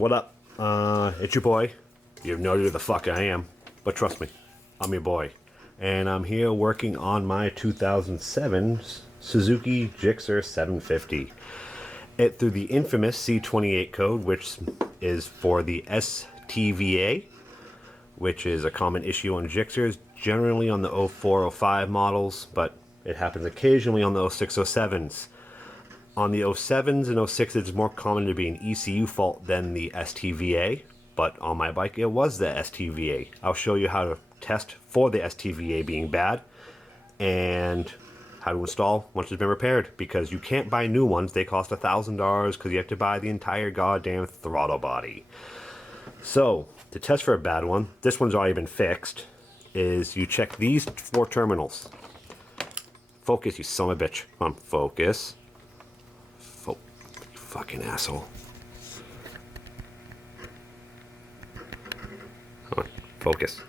What up? It's your boy. You have no idea who the fuck I am, but trust me, I'm your boy. And I'm here working on my 2007 Suzuki GSXR 750. It through the infamous C28 code, which is for the STVA, which is a common issue on GSXRs, generally on the 0405 models, but it happens occasionally on the 0607s. On the 07s and 06s, it's more common to be an ECU fault than the STVA, but on my bike it was the STVA. I'll show you how to test for the STVA being bad and how to install once it's been repaired, because you can't buy new ones. They cost $1,000 because you have to buy the entire goddamn throttle body. So to test for a bad one, this one's already been fixed, is you check these 4 terminals. Focus, you son of a bitch. Come on, focus. You fucking asshole. Come on, focus.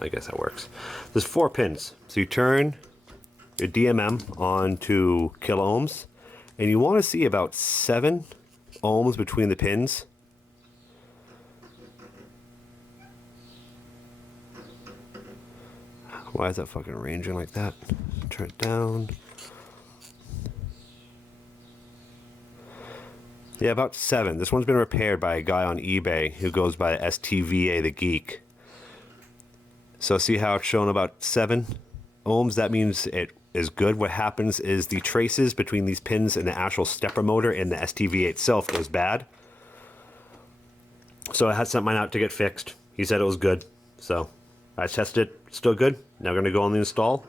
I guess that works. There's 4 pins. So you turn your DMM on to kilo-ohms, and you want to see about 7 ohms between the pins. Why is that fucking ranging like that? Turn it down. Yeah, about 7. This one's been repaired by a guy on eBay who goes by STVA the Geek. So see how it's showing about 7 ohms? That means it is good. What happens is the traces between these pins and the actual stepper motor and the STVA itself goes bad. So I had sent mine out to get fixed. He said it was good. So I tested it, still good. Now we're gonna go on the install.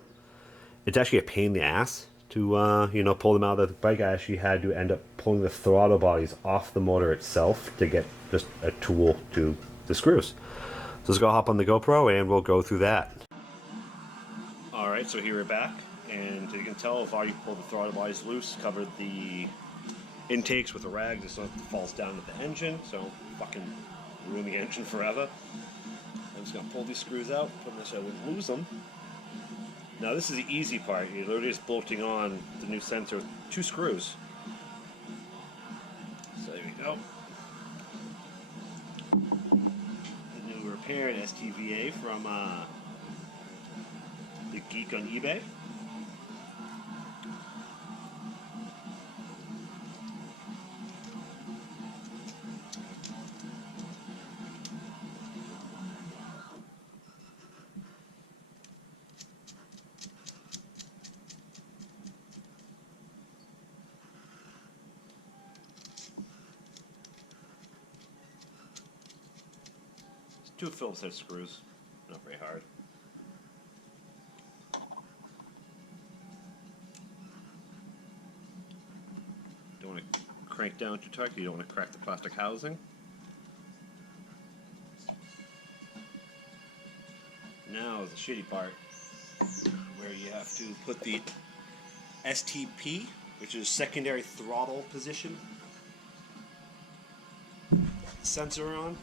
It's actually a pain in the ass to pull them out of the bike. I actually had to end up pulling the throttle bodies off the motor itself to get just a tool to the screws. So let's go hop on the GoPro and we'll go through that. Alright, so here we're back, and you can tell I've already pulled the throttle bodies loose, covered the intakes with a rag just so it falls down to the engine, so fucking ruin the engine forever. I'm just going to pull these screws out, put them so I wouldn't lose them. Now this is the easy part. You're literally just bolting on the new sensor with 2 screws. So there we go. The new repaired STVA from the Geek on eBay. It's 2 Phillips head screws, not very hard. Don't want to crank down too tight, you don't want to crack the plastic housing. Now is the shitty part, where you have to put the STP, which is secondary throttle position sensor on.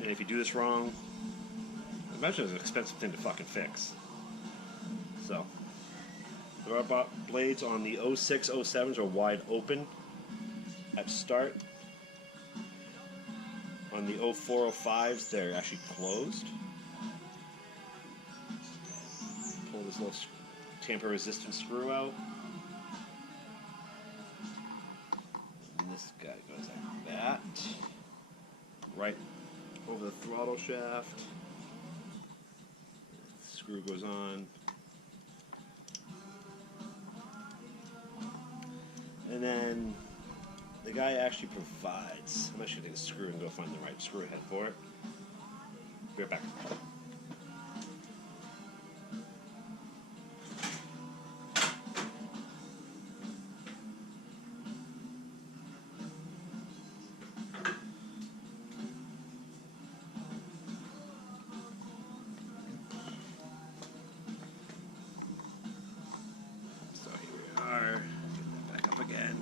And if you do this wrong, imagine it's an expensive thing to fucking fix. So, the rubber blades on the 06, 07s are wide open at start. On the 04, 05s, they're actually closed. Pull this little tamper-resistant screw out. And this guy goes like that. Right over the throttle shaft. Screw goes on. And then the guy actually provides, I'm actually going to take a screw and go find the right screw head for it. Be right back. So here we are. Get that back up again.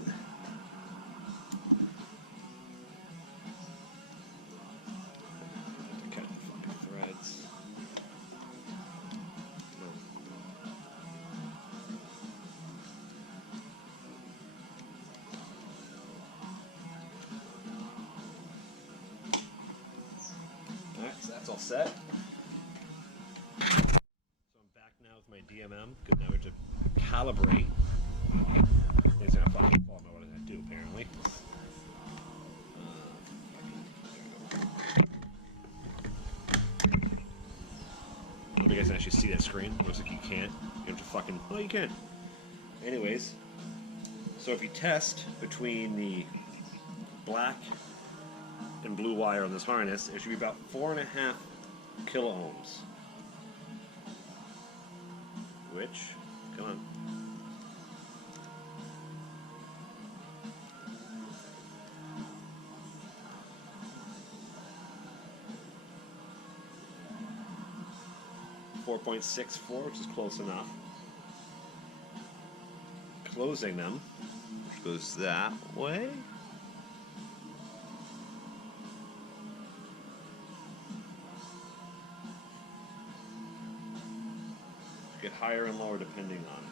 So that's all set. So I'm back now with my DMM. Good now to calibrate. He's gonna fucking follow me. What does that do? Apparently. I hope you guys can actually see that screen. Looks like you can't. You have to fucking. Oh, you can. Anyways, so if you test between the black and blue wire on this harness, it should be about 4.5 kilo ohms. Which, come on. .64, which is close enough. Closing them, which goes that way. Get higher and lower depending on it.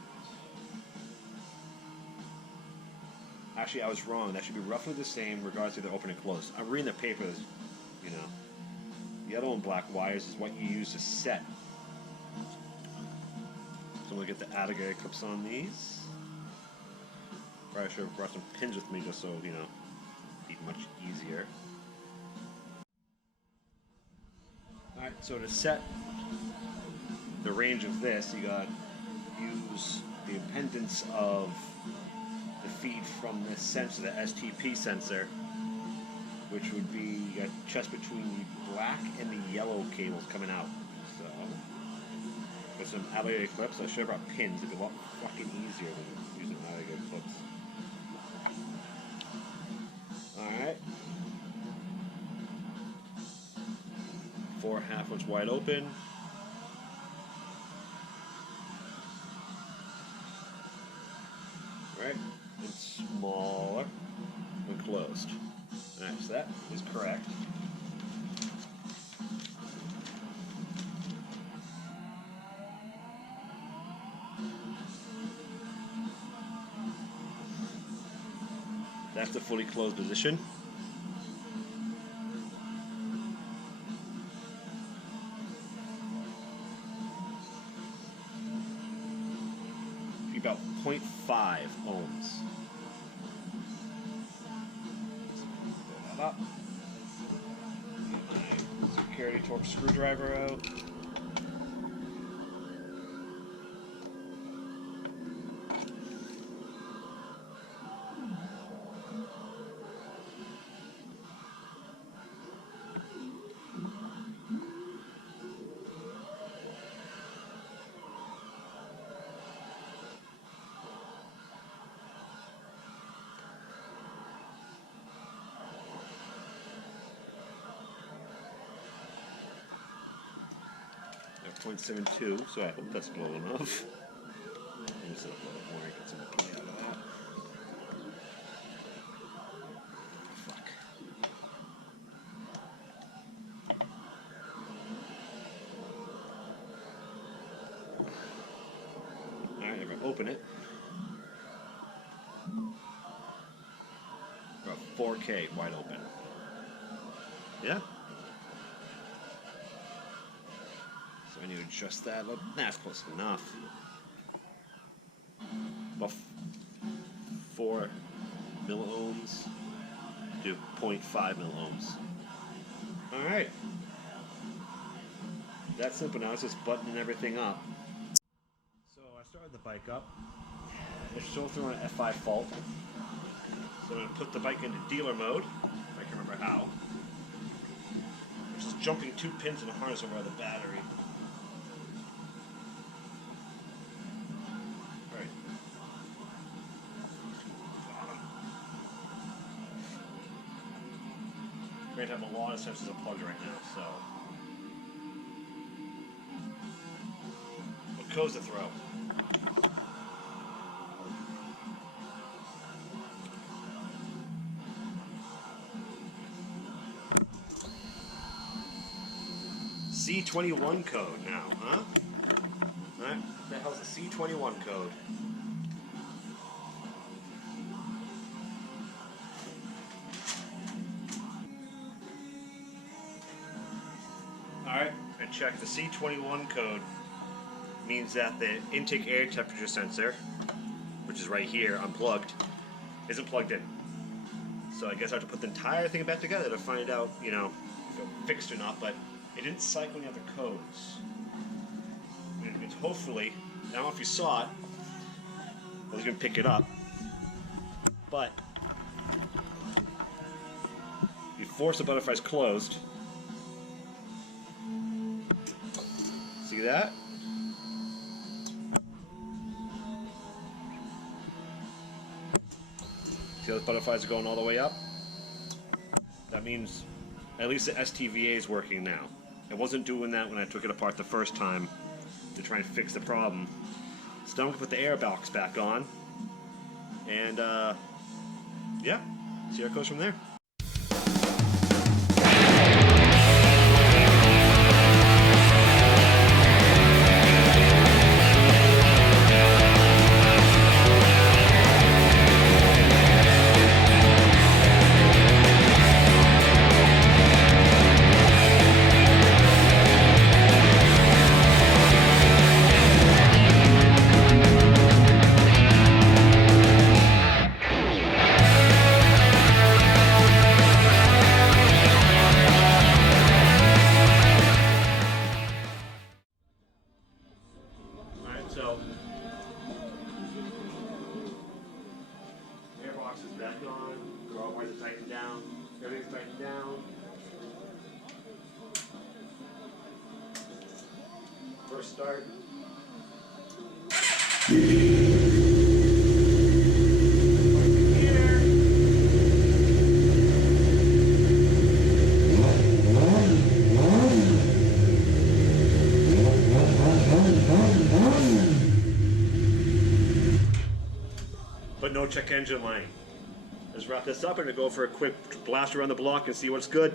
Actually, I was wrong. That should be roughly the same regardless of the open and close. I'm reading the papers, you know. Yellow and black wires is what you use to set. So I'm going to get the alligator clips on these. Probably should have brought some pins with me just so, you know, it'd be much easier. Alright, so to set the range of this, you got to use the impedance of the feed from this sensor, the STP sensor, which would be just between the black and the yellow cables coming out. So, with some alligator clips, I should have brought pins. It'd be a lot fucking easier than using alligator clips. Alright. 4.5 inch wide open. Right, and smaller when closed. Alright, so that is correct. That's the fully closed position. About 0.5 ohms. Pull that up. Get my security torque screwdriver out. At 0.72, so I hope that's low enough. I'm just going to blow it more and get some play out of that. Fuck. Alright, I'm going to open it. About 4K wide open. Yeah? So I need to adjust that. That's close enough. About 4 milliohms to 0.5 milliohms. Alright. That's simple now. It's just buttoning everything up. So I started the bike up. It's still throwing an F5 fault. So I'm going to put the bike into dealer mode, if I can remember how. Which is jumping 2 pins in the harness over the battery. Alright. I'm going to have a lot of sensors unplugged right now, so. What codes to throw? C21 code now, huh? Alright, what the hell's the C21 code? Alright, and check the C21 code means that the intake air temperature sensor, which is right here, unplugged, isn't plugged in. So I guess I have to put the entire thing back together to find out, you know, if it fixed or not, but it didn't cycle any other codes. Which means hopefully, I don't know if you saw it, I was going to pick it up, but you force the butterflies closed. See that? See how the butterflies are going all the way up? That means at least the STVA is working now. It wasn't doing that when I took it apart the first time to try and fix the problem. So now I'm going to put the air box back on. And, yeah, see how it goes from there. So, airbox is back on, draw wires are tightened down, everything's tightened down. First start. But no check engine light. Let's wrap this up and go for a quick blast around the block and see what's good.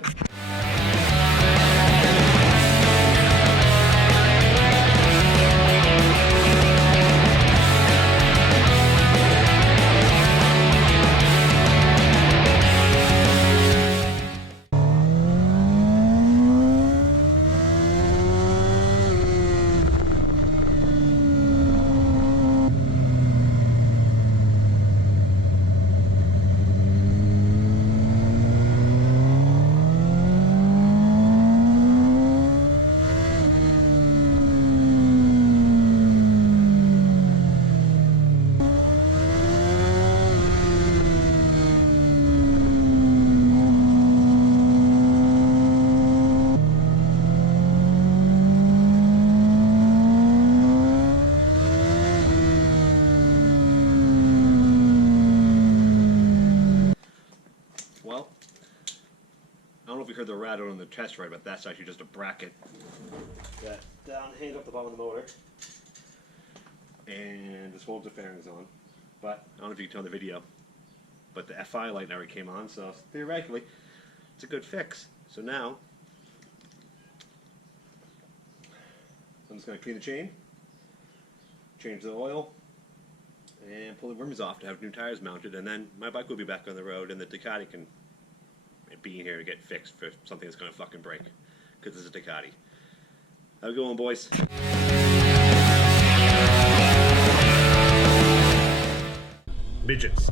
Well, I don't know if you heard the rattle on the test ride, but that's actually just a bracket that hangs up the bottom of the motor. And this holds the fairings on. But I don't know if you can tell in the video, but the FI light never came on, so theoretically, it's a good fix. So now, I'm just going to clean the chain, change the oil, and pull the rims off to have new tires mounted, and then my bike will be back on the road, and the Ducati can be in here to get fixed for something that's going to fucking break, because it's a Ducati. Have a good one, boys. Midgets.